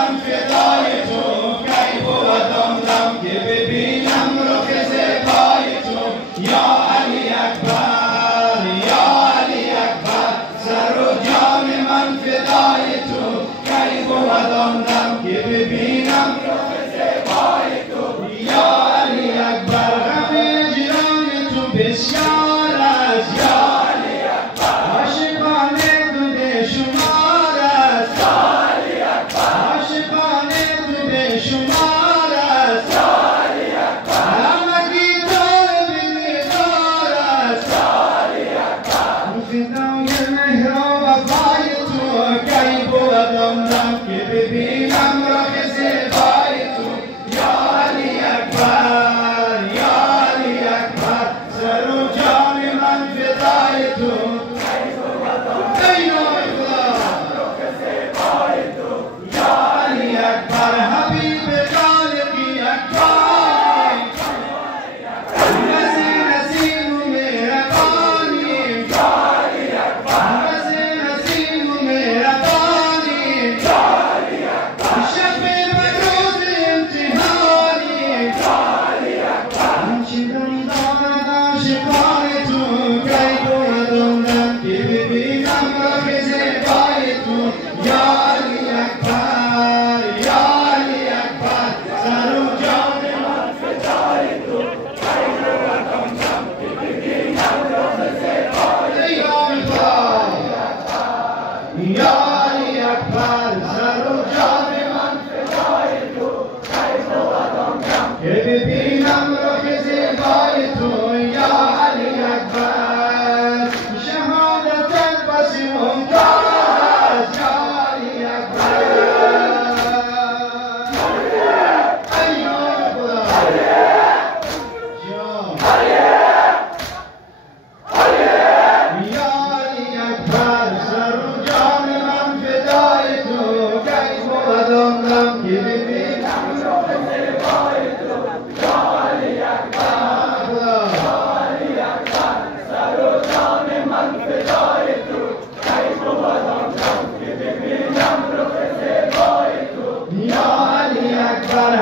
من فدای تو کی بود آن دم که ببینم رخ زیبای تو یا علی اکبر یا علی اکبر سر و جان من فدای تو کی بود آن دم که ببینم رخ زیبای تو یا علی اکبر همه جان تو بسیار است یا علی اکبر عاشقان تو بشمار است یا علی اکبر عاشقان تو بشمار است یا علی اکبر همگی تو بی‌نگار است یا علی اکبر فدای مهر و وفای تو کی بود آن دم که ببینم رخ زیبای تو یا علی اکبر یا علی اکبر سر و جان من فدای تو ای نام خدا رخ زیبای تو یا علی اکبر حبیب خالقی اکبر نزی نسیم و مهربانی یا علی اکبر نزی نسیم و مهربانی یا علی اکبر شب روز امتحانی یا علی اکبر آنچه دم دارد عاشقان تو کی بود آن دم که ببینم رخ زیبای تو یا علی اکبر یا علی اکبر سر و جان من فدای تو کی بود آن دم که ببینم رخ زیبای ای نام خدا یا علی اکبر سر و جان من فدای تو کی بود آن دم که ببینم رخ زیبای تو یا علی اکبر شهادت بس ممتاز است یا علی اکبر ای نام خدا یا علی اکبر سر و جان من فدای تو کی بود آن دم که ببینم رخ زیبای تو یا علی اکبر یا علی اکبر سر و جان من فدای تو کی بود آن دم که ببینم رخ زیبای تو یا علی اکبر